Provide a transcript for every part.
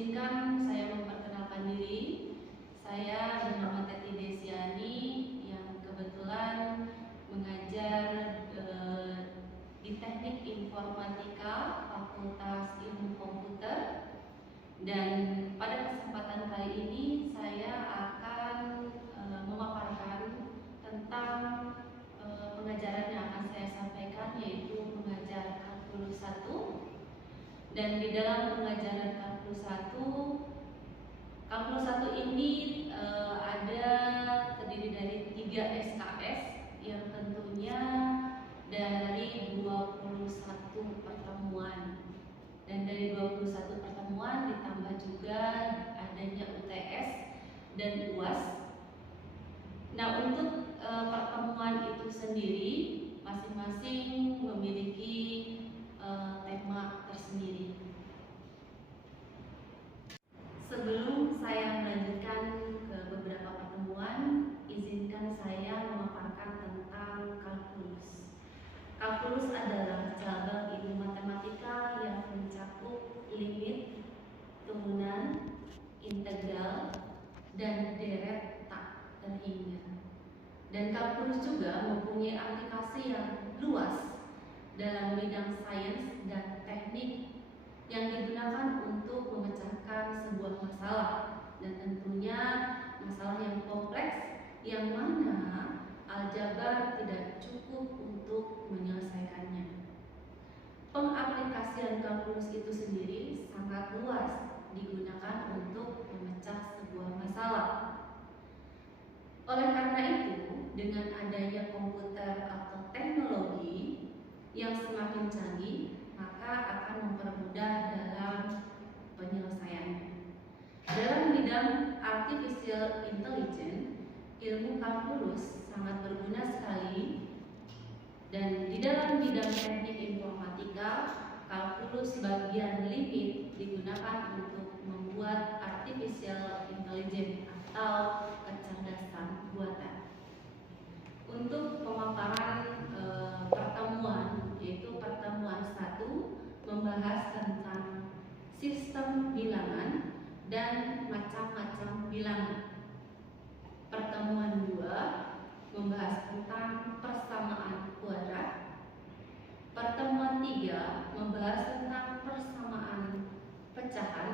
Izinkan saya memperkenalkan diri. Saya bernama Teti Desiani yang kebetulan mengajar di Teknik Informatika Fakultas Ilmu Komputer, dan pada kesempatan kali ini saya akan memaparkan tentang pengajaran yang akan saya sampaikan, yaitu mengajar kalkulus 1. Dan di dalam pengajaran kalkulus 1 ini terdiri dari 3 SKS yang tentunya dari 21 pertemuan. Dan dari 21 pertemuan ditambah juga adanya UTS dan UAS. Nah, untuk pertemuan itu sendiri masing-masing memiliki tema tersendiri. Sebelum saya melanjutkan ke beberapa pertemuan, izinkan saya memaparkan tentang kalkulus. Kalkulus adalah cabang ilmu matematika yang mencakup limit, turunan, integral, dan deret tak terhingga. Dan kalkulus juga mempunyai aplikasi yang luas dalam bidang sains dan teknik yang digunakan untuk memecahkan sebuah masalah, dan tentunya masalah yang kompleks yang mana aljabar tidak cukup untuk menyelesaikannya. Pengaplikasian kalkulus itu sendiri sangat luas digunakan untuk memecah sebuah masalah. Oleh karena itu, dengan adanya komputer atau teknologi yang semakin canggih, maka akan mempermudah dalam penyelesaiannya. Dalam bidang artificial intelligence, ilmu kalkulus sangat berguna sekali, dan di dalam bidang teknik informatika, kalkulus bagian limit digunakan untuk membuat artificial intelligence atau kecerdasan buatan. Untuk pemaparan pertemuan, yaitu pertemuan 1 membahas tentang sistem bilangan dan macam-macam bilangan. Pertemuan 2 membahas tentang persamaan kuadrat. Pertemuan 3 membahas tentang persamaan pecahan.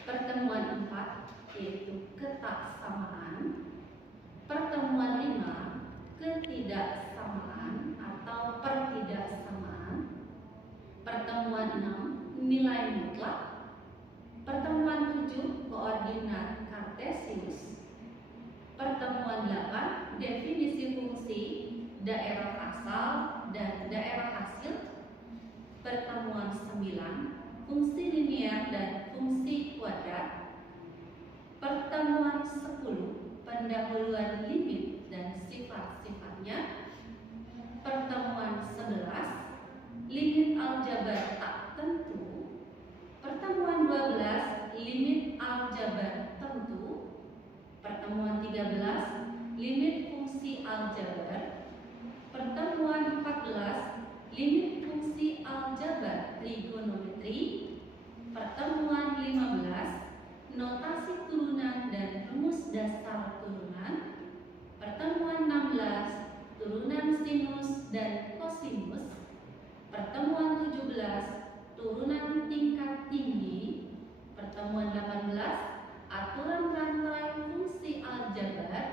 Pertemuan 4 yaitu ketaksamaan. Pertemuan 5 ketidaksamaan atau pertidaksamaan. Pertemuan 6 nilai mutlak. Pertemuan 7 koordinat kartesius. Pertemuan 8 definisi fungsi, daerah asal dan daerah hasil. Pertemuan 9 fungsi linear dan fungsi kuadrat. Pertemuan 10 pendahuluan limit dan sifat-sifatnya. Pertemuan 11 limit aljabar tak tentu. Pertemuan 12 limit aljabar tentu. Pertemuan 13 limit fungsi aljabar. Pertemuan 14 limit fungsi aljabar trigonometri. Pertemuan 15 notasi turunan dan rumus dasar turunan. Pertemuan 16 turunan sinus dan kosinus. Pertemuan 17 turunan tingkat tinggi. Pertemuan 18 aturan rantai fungsi aljabar.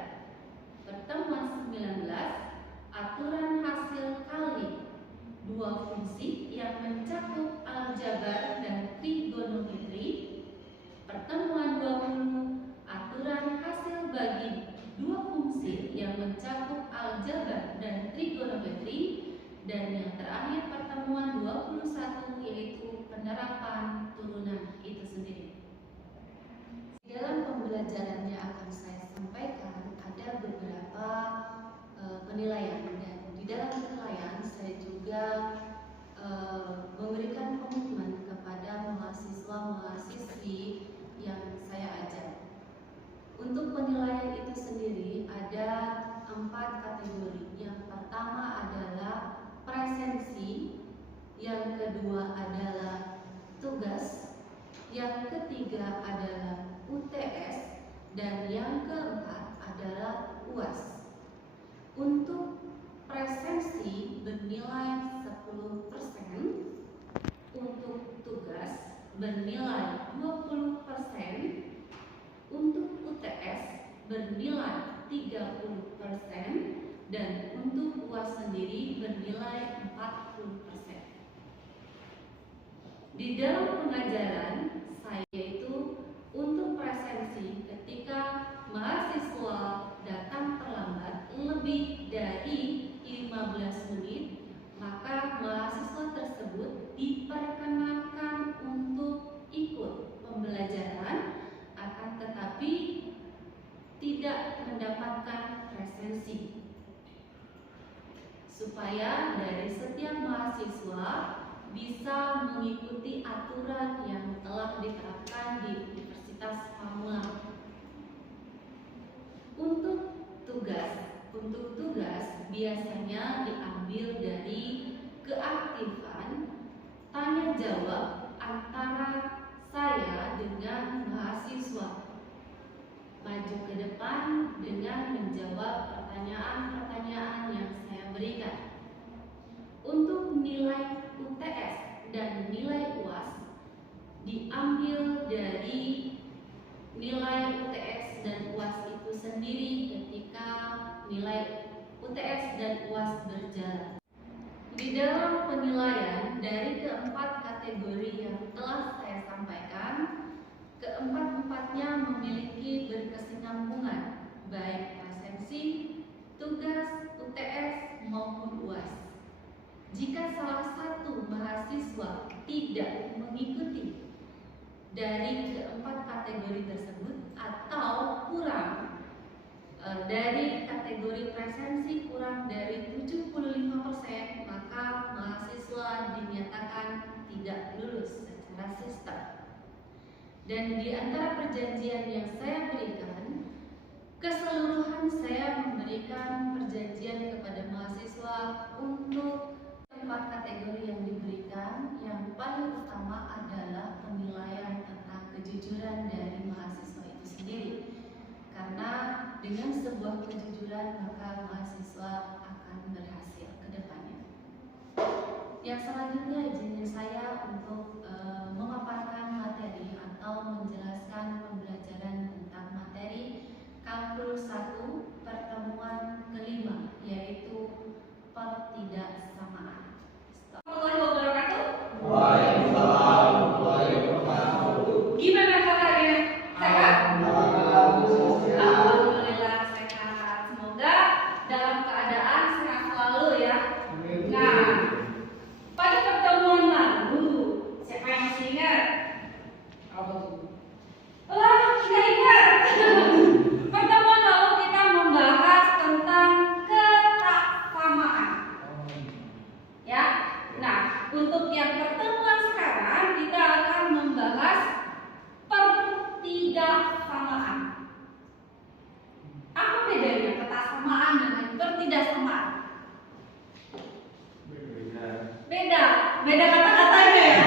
Pertemuan 19 aturan hasil kali dua fungsi yang mencakup aljabar dan trigonometri. Pertemuan 20 aturan hasil bagi dua fungsi yang mencakup aljabar dan trigonometri. Dan yang terakhir pertemuan 21 yaitu penerapan turunan itu sendiri. Dalam pembelajarannya akan saya sampaikan ada beberapa penilaian, dan di dalam penilaian saya juga memberikan komitmen kepada mahasiswa-mahasiswi yang saya ajar. Untuk penilaian itu sendiri ada 4 kategori. Yang pertama adalah presensi, yang kedua adalah tugas, yang dan untuk UAS sendiri bernilai 40%. Di dalam pengajaran saya itu untuk presensi ketika mahasiswa datang terlambat lebih dari 15 menit, maka mahasiswa tersebut diperkenankan untuk ikut pembelajaran, akan tetapi tidak mendapatkan presensi. Supaya dari setiap mahasiswa bisa mengikuti aturan yang telah diterapkan di Universitas Pamulang. Untuk tugas biasanya diambil dari keaktifan tanya jawab antara saya dengan mahasiswa. Maju ke depan dengan menjawab pertanyaan-pertanyaan yang saya berikan. Untuk nilai UTS dan nilai UAS diambil dari nilai UTS dan UAS itu sendiri ketika nilai UTS dan UAS berjalan. Di dalam penilaian dari keempat kategori yang telah saya sampaikan, keempat-empatnya memiliki berkesinambungan, baik presensi, tugas, UTS maupun UAS. Jika salah satu mahasiswa tidak mengikuti dari keempat kategori tersebut atau kurang dari kategori presensi kurang dari 75%, maka mahasiswa dinyatakan tidak lulus secara sistem. Dan di antara perjanjian yang saya berikan, keseluruhan saya memberikan perjanjian kepada mahasiswa untuk empat kategori yang diberikan. Yang paling utama adalah penilaian tentang kejujuran dari mahasiswa itu sendiri. Karena dengan sebuah kejujuran maka mahasiswa akan berhasil ke depannya. Yang selanjutnya izinkan saya untuk memaparkan materi atau menjelaskan pembelajaran tentang materi kalkulus 1 pertemuan kelima, yaitu pertidaksamaan. Waalaikumsalam warahmatullahi wabarakatuh. Gimana kabarnya? Sehat? Alhamdulillah sehat. Semoga dalam keadaan sehat selalu ya. Nah, pada pertemuan lalu, siapa yang masih ingat? Nggak ingat. Pertemuan lalu kita membahas tentang ketaksamaan. Ya. Nah, untuk yang pertemuan sekarang kita akan membahas pertidaksamaan. Apa bedanya ketaksamaan dengan pertidaksamaan? Beda kata-katanya ya.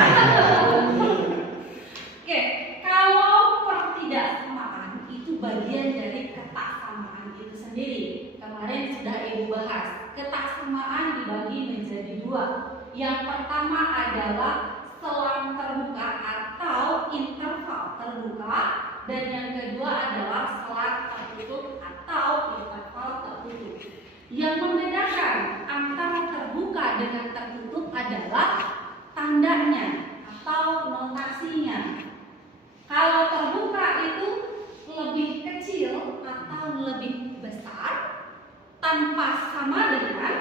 Oke, kalau pertidaksamaan itu bagian dari ketaksamaan itu sendiri. Kemarin sudah Ibu bahas. Ketaksamaan dibagi menjadi dua. Yang pertama adalah selang terbuka atau interval terbuka, dan yang kedua adalah selang tertutup atau interval tertutup. Yang membedakan antara terbuka dengan tertutup adalah tandanya atau notasinya. Kalau terbuka itu lebih kecil atau lebih besar tanpa sama dengan,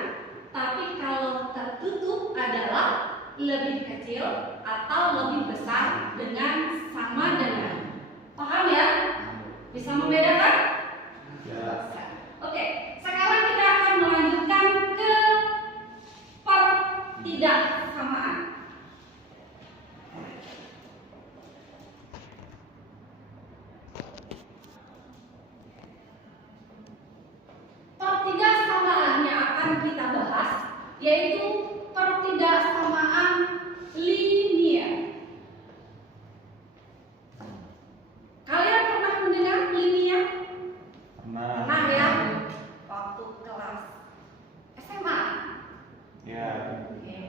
tapi kalau tertutup adalah lebih kecil atau lebih besar dengan sama dengan. Paham ya? Bisa membedakan? Ya. Oke, sekarang kita akan melanjutkan ke pertidaksamaan. Pertidaksamaan yang akan kita bahas yaitu pertidaksamaan linier. Kalian pernah mendengar linier? Pernah ya? Waktu kelas SMA. Ya. Oke.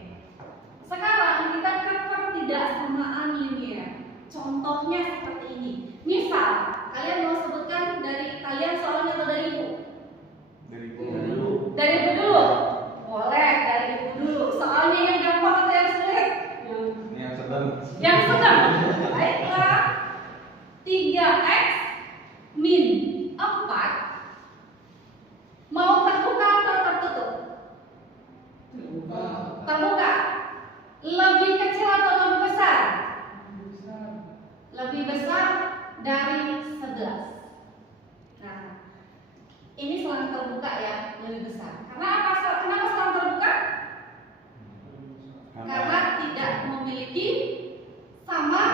Sekarang kita ke pertidaksamaan linier. Contohnya seperti ini. Misal, kalian mau sebutkan dari kalian soalnya atau dari Ibu? Dari terbuka ya, lebih besar. Kenapa selang terbuka? Karena tidak memiliki sama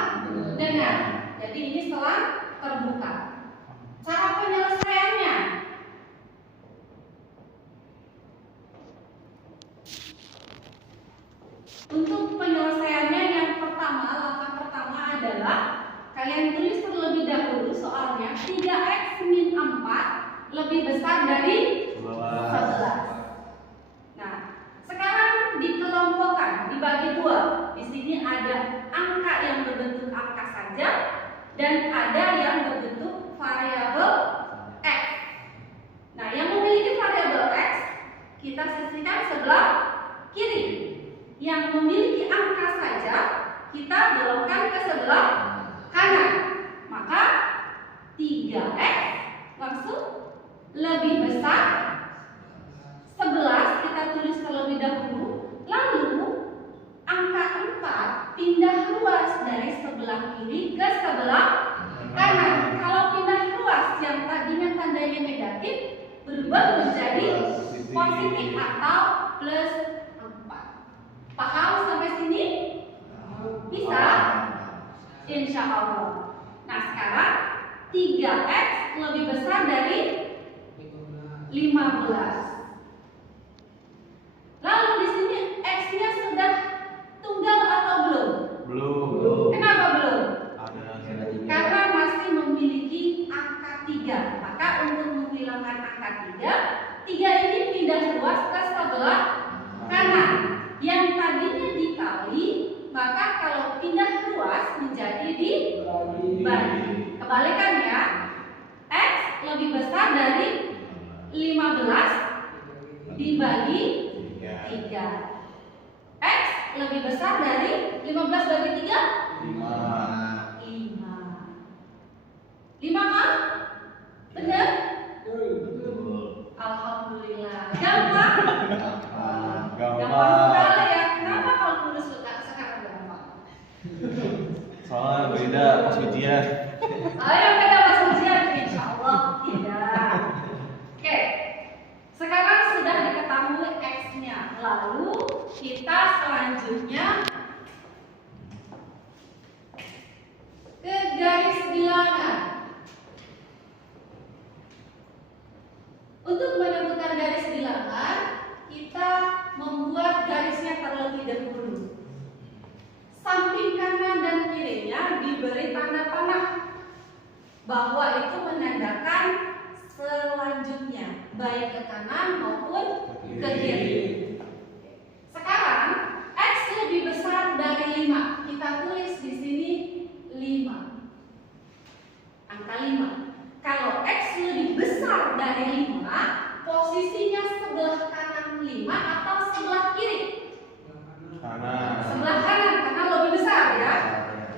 dengan. Jadi ini selang terbuka. Cara penyelesaiannya, untuk penyelesaiannya yang pertama, langkah pertama adalah kalian tulis terlebih dahulu soalnya 3x min 4 lebih besar dari 11. Nah, sekarang dikelompokkan, dibagi dua. Di sini ada angka yang berbentuk angka saja dan ada yang berbentuk variabel x. Nah, yang memiliki variabel x kita sisihkan sebelah kiri. Yang memiliki angka saja kita belokkan ke sebelah kanan. Maka 3x langsung lebih besar 11, kita tulis terlebih dahulu. Lalu angka 4 pindah ruas dari sebelah kiri ke sebelah kanan. Kalau pindah ruas yang tadinya tandanya negatif berubah menjadi positif atau plus 4. Paham sampai sini? Bisa? Insya Allah. Nah, sekarang 3x lebih besar dari 15. Lalu di sini x-nya sudah tunggal atau belum? Belum. Kenapa belum? Ada Karena masih memiliki angka 3. Maka untuk menghilangkan angka 3 ini pindah ruas ke sebelah kanan. Yang tadinya dikali, maka kalau pindah ruas menjadi dibagi. Kebalikan ya. X lebih besar dari 15 dibagi 3. X lebih besar dari 15 bagi 3? 5 kan? Benar? Alhamdulillah. Gampang? Gampang sekali ya. Kenapa kalkulus sekarang gampang? Soalnya beda pas ujian. Ayo kita pas ujian, insya Allah tidak. Oke, sekarang sudah diketahui x-nya. Lalu kita selanjutnya ke garis bilangan. Untuk menentukan garis bilangan, kita membuat garisnya terlebih dahulu. Samping kanan dan kirinya diberi tanda panah bahwa itu menandakan selanjutnya, baik ke kanan maupun ke kiri. Sekarang x lebih besar dari 5. Kita tulis di sini 5. Angka 5. Kalau x lebih besar dari 5, posisinya sebelah kanan 5 atau sebelah kiri? Kanan. Sebelah kanan karena lebih besar ya.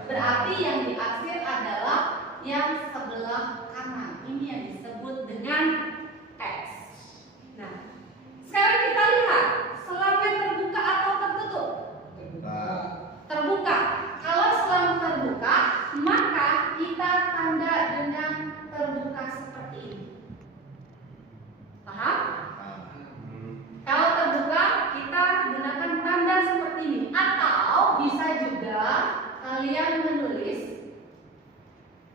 Berarti yang diakhir adalah yang sebelah kanan. Ini yang disebut dengan x. Nah, sekarang kita lihat selangnya terbuka atau tertutup? Terbuka. Kalau selang terbuka, maka kita tanda dengan terbuka seperti ini. Paham? Kalau terbuka, kita gunakan tanda seperti ini. Atau bisa juga kalian menulis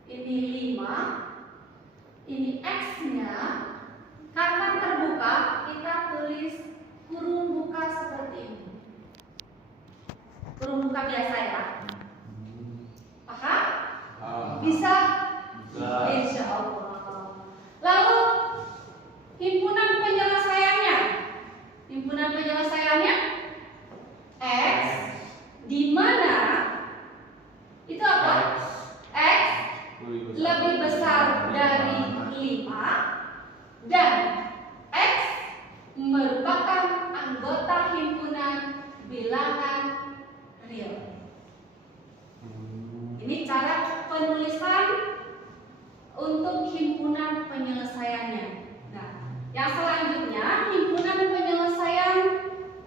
ini 5, ini x-nya. Karena terbuka, kita tulis kurung buka seperti ini. Kurung buka biasa ya. Paham? Bisa? Insya Allah. Lalu himpunan penyelesaiannya. Himpunan penyelesaiannya x, di mana itu apa? X lebih besar dari 5 dan x merupakan anggota himpunan bilangan real. Ini cara penulisan untuk himpunan penyelesaiannya. Nah, yang selanjutnya himpunan penyelesaian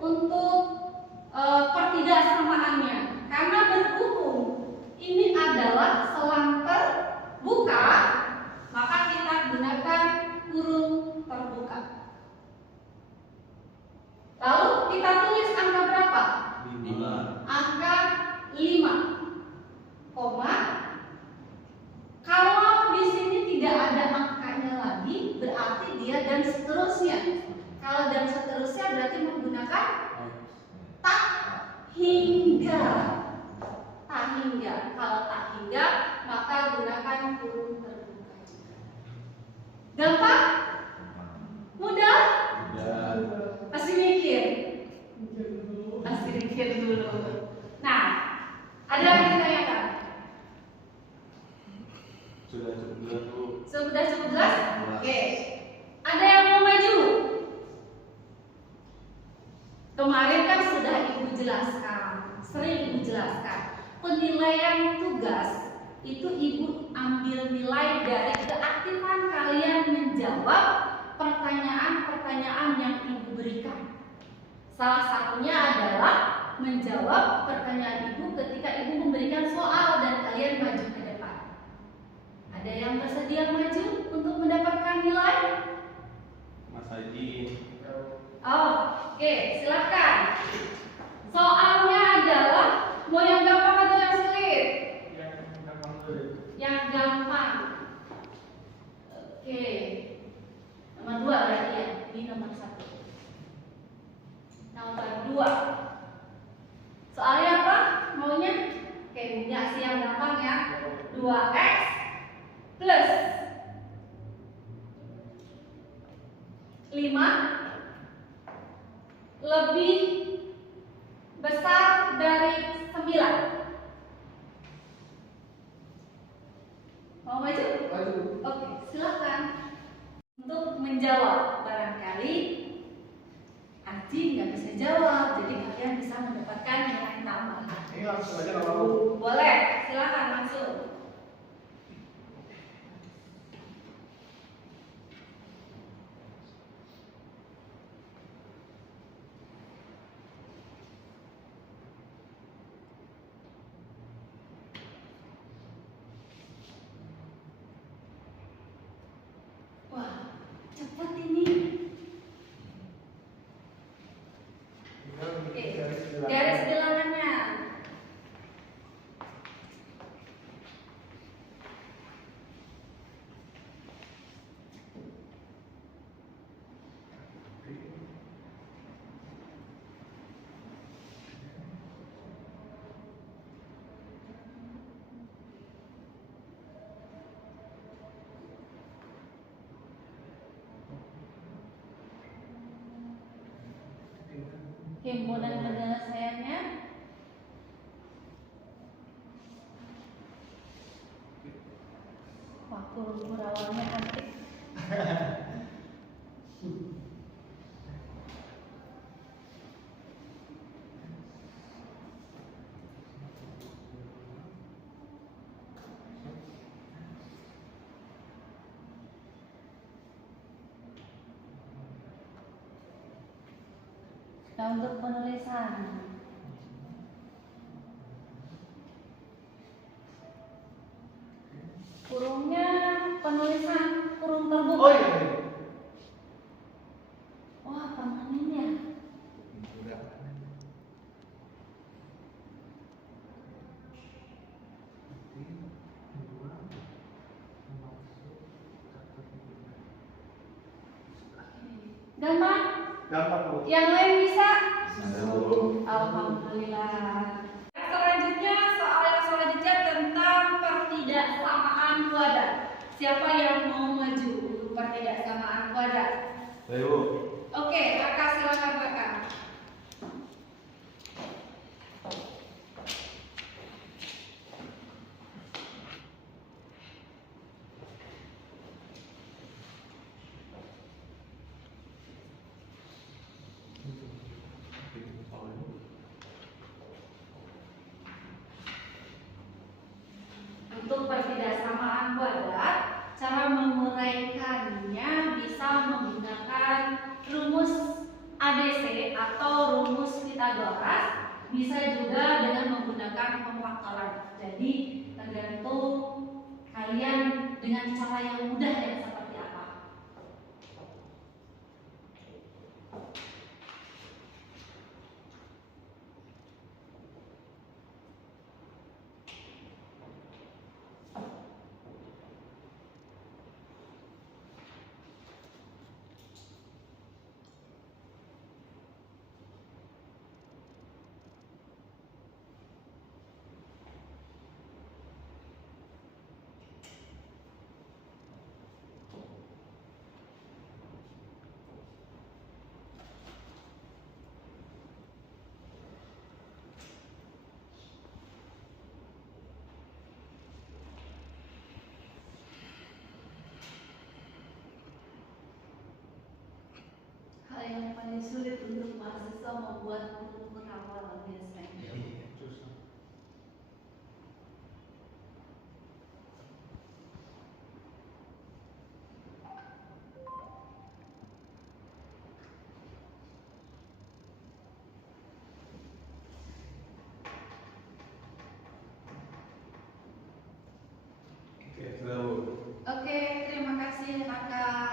untuk pertidaksamaannya. Karena berhubung ini adalah selang terbuka, maka kita gunakan kurung terbuka. berarti menggunakan tak hingga. Tak hingga. Kalau tak hingga, maka gunakan kurung terbuka. Gampang? Mudah? Pasti mikir. Pasti mikir dulu. Nah, ada yang ditanyakan? Sudah cukup jelas, Bu. Sudah cukup jelas? Oke. Ada yang mau maju? Kemarin kan sudah Ibu jelaskan, sering Ibu jelaskan. Penilaian tugas itu Ibu ambil nilai dari keaktifan kalian menjawab pertanyaan-pertanyaan yang Ibu berikan. Salah satunya adalah menjawab pertanyaan Ibu ketika Ibu memberikan soal dan kalian maju ke depan. Ada yang bersedia maju untuk mendapatkan nilai? Mas Haji. Oh, oke, silakan. Soalnya adalah mau yang gampang atau yang sulit? Yang gampang. Oke. Nomor 2 berarti ya. Ini nomor 1. Nomor 2. Soalnya apa? Maunya? Oke, enggak sih yang gampang ya. 2x plus 5 lebih besar dari 9. Mau maju? Maju. Oke, silakan. Untuk menjawab, barangkali Aji nggak bisa jawab, jadi kalian bisa mendapatkan nilai tambahan. Ini langsung aja nama Bu. Boleh, silakan langsung. Wah, cepat ini. Oke, garis bilangannya. Himpunan penyelesaiannya. Wah, kurang-kurangnya cantik. Nah, untuk penulisan kurungnya, penulisan kurung terbuka. Oh iya. Wah, permanen ya. Gampang? Gampang Bu. Yang lain bisa? Ada, Bu. Alhamdulillah. Soal yang selanjutnya tentang pertidaksamaan kuadrat. Siapa yang mau maju untuk pertidaksamaan kuadrat? Ayo, Bu. Oke, Raka silakan Raka. Untuk pertidaksamaan kuadrat, cara menguraikannya bisa menggunakan rumus ABC atau rumus Pythagoras, bisa juga dengan menggunakan pemfaktoran. Jadi tergantung kalian dengan cara yang mudah dan seperti apa. yang paling sulit untuk mahasiswa membuat penghafal biasanya? Oke, sudah Bu. Oke, terima kasih kakak.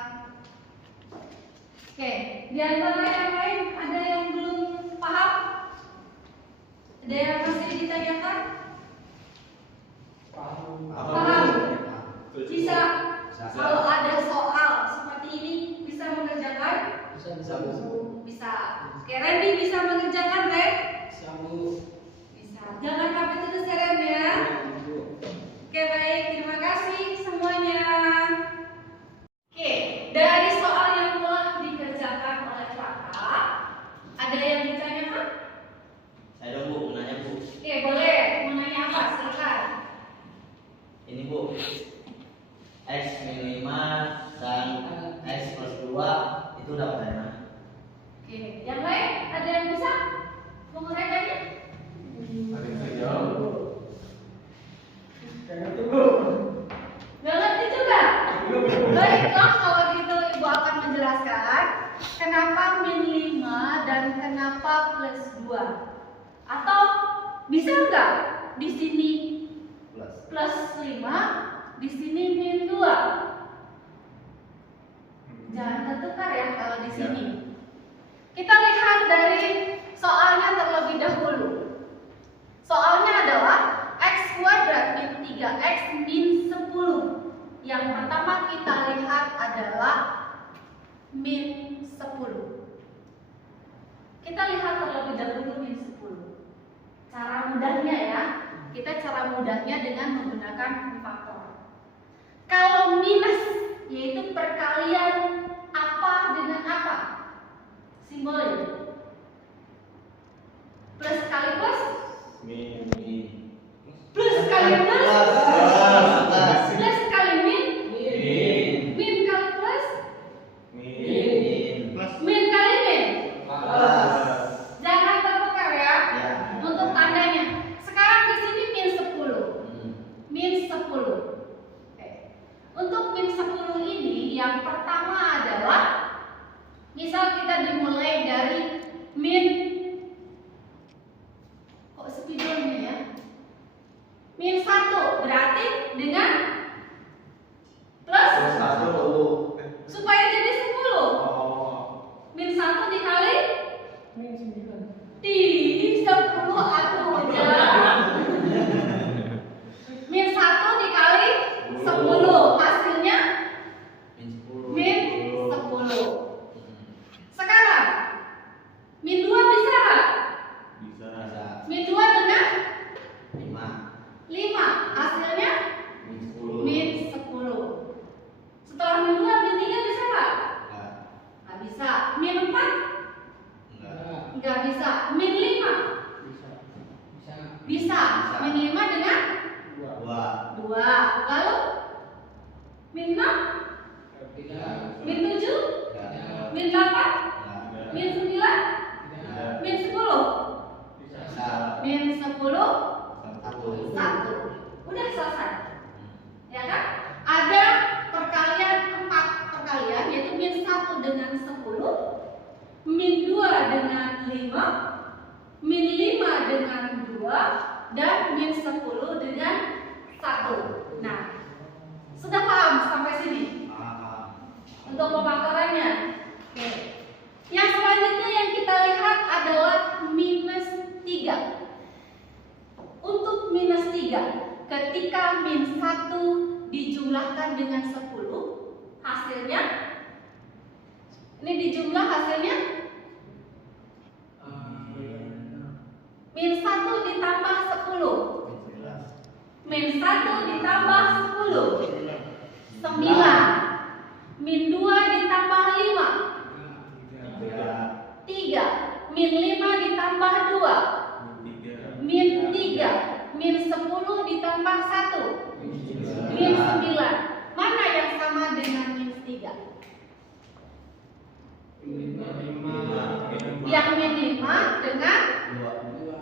Oke, di antara yang lain ada yang belum paham? Ada yang masih ditanyakan? Paham? Bisa? Kalau ada soal seperti ini bisa mengerjakan? Bisa. Oke, Randy bisa mengerjakan, Ren? Bisa. Jangan sampai terus ya, Ren ya. Oke, baik. Terima kasih semuanya. Oke, dari soal yang telah dikerjakan oleh kakak, ada yang ditanyakan? Saya dong Bu, menanya Bu. Oke, boleh. Mau nanya apa? Silakan. Ini Bu, X min 5 dan X plus 2 itu dapat dari mana? Oke, yang lain ada yang bisa menguraikannya? Ada yang saya jawab. Gak ngerti juga? Baiklah, kalau gitu Ibu akan menjelaskan kenapa min 5 dan kenapa plus 2. Atau bisa nggak di sini plus 5, di sini min 2? Jangan tertukar ya kalau di sini. Kita lihat dari soalnya terlebih dahulu. Soalnya adalah X kuadrat min 3X min 10. Yang pertama kita lihat adalah min 10. Kita lihat terlebih dahulu min 10. Cara mudahnya ya, kita cara mudahnya dengan menggunakan faktor. Kalau minus, yaitu perkalian apa dengan apa? Simbolnya. Plus kali plus, Min. plus kali plus, plus kali min, Min. min kali plus, Min. min kali min. Jangan tertukar ya. Ya. Untuk tandanya. Sekarang di sini min 10. Min 10. Oke. Untuk min 10 ini yang pertama adalah misal kita dimulai dari min, kok spidolnya ya? Min 1 berarti dengan plus supaya jadi 10. Min 1 dikali di 10 atuh jangan. Min 1 dikali 10 hasilnya min 10. Sekarang min 2 bisa nggak? Bisa. Min 2 dengan 5 5 hasilnya min 10 min 10. Setelah min 2 min 3 bisa nggak? enggak Nggak bisa. Min 4 enggak nggak bisa. Min 5 bisa. Min 5 dengan 2 2. Lalu min 6, min 7, enggak min 8, enggak min 9, min 10. bisa Min 10 1 1. Udah selesai. Ya kan? Ada perkalian 4 perkalian yaitu min 1 dengan 10, min 2 dengan 5, min 5 dengan 2, dan min 10 dengan 1. Nah, sudah paham sampai sini? Untuk pemakarannya. Oke. Yang selanjutnya yang kita lihat adalah minus 3. Untuk minus 3, ketika min 1 dijumlahkan dengan 10, hasilnya ini dijumlah hasilnya min 1 ditambah 10. Min 1 ditambah 10 9. Min 2 ditambah 5 3. Min 5 ditambah 2 min 3. Min 10 ditambah 1 min 9. Mana yang sama dengan min 3? Yang min 5 dengan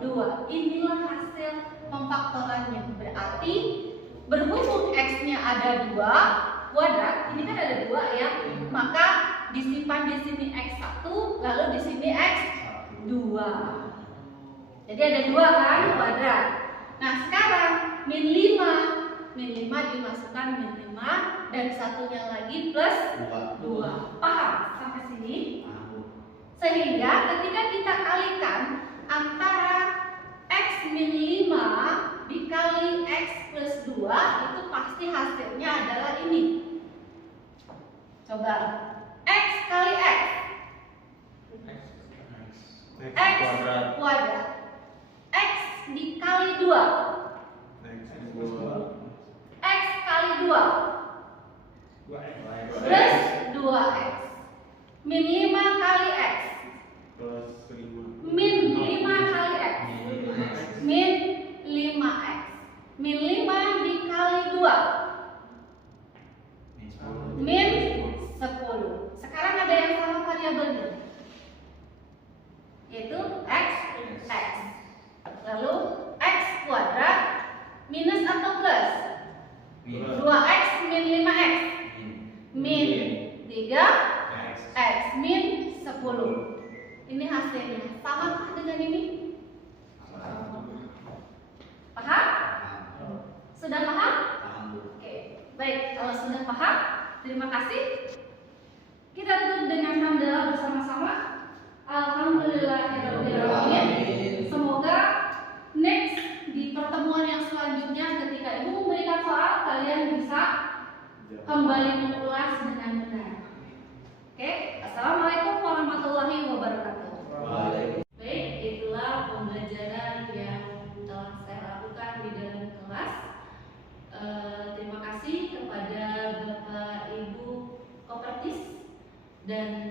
Dua. 2. Inilah hasil pemfaktorannya. Berarti berhubung x-nya ada 2 kuadrat, ini kan ada 2 ya, maka disimpan di sini x1, lalu di sini x2. Jadi ada 2 kan kuadrat. Nah, sekarang min 5 dimasukkan min 5 dan satunya lagi plus 2. Paham sampai sini? Sehingga ketika kita kalikan antara x min 5 dikali x plus 2, itu pasti hasilnya adalah ini. Coba x kali x kuadrat, x dikali 2, x kali 2 plus 2x, min 5 kali x, Plus 5. min 5 kali x, min 5x, min 5 dikali 2, min 10. Sekarang ada yang sama variabelnya, yaitu x. Lalu x kuadrat minus atau plus? 2x min 5x, min 3x, min 10. Ini hasilnya. Samakah dengan ini? Paham? Sudah paham? Oke, baik. Kalau sudah paham, terima kasih. Kita tutup dengan hamdalah bersama-sama. Alhamdulillahirobbilalamin. Semoga next di pertemuan yang selanjutnya ketika Ibu memberikan soal, kalian bisa kembali mengulas dengan benar. Oke, assalamualaikum warahmatullahi wabarakatuh. Baik, itulah pembelajaran yang telah saya lakukan di dalam kelas. Terima kasih kepada Bapak Ibu Kopertis dan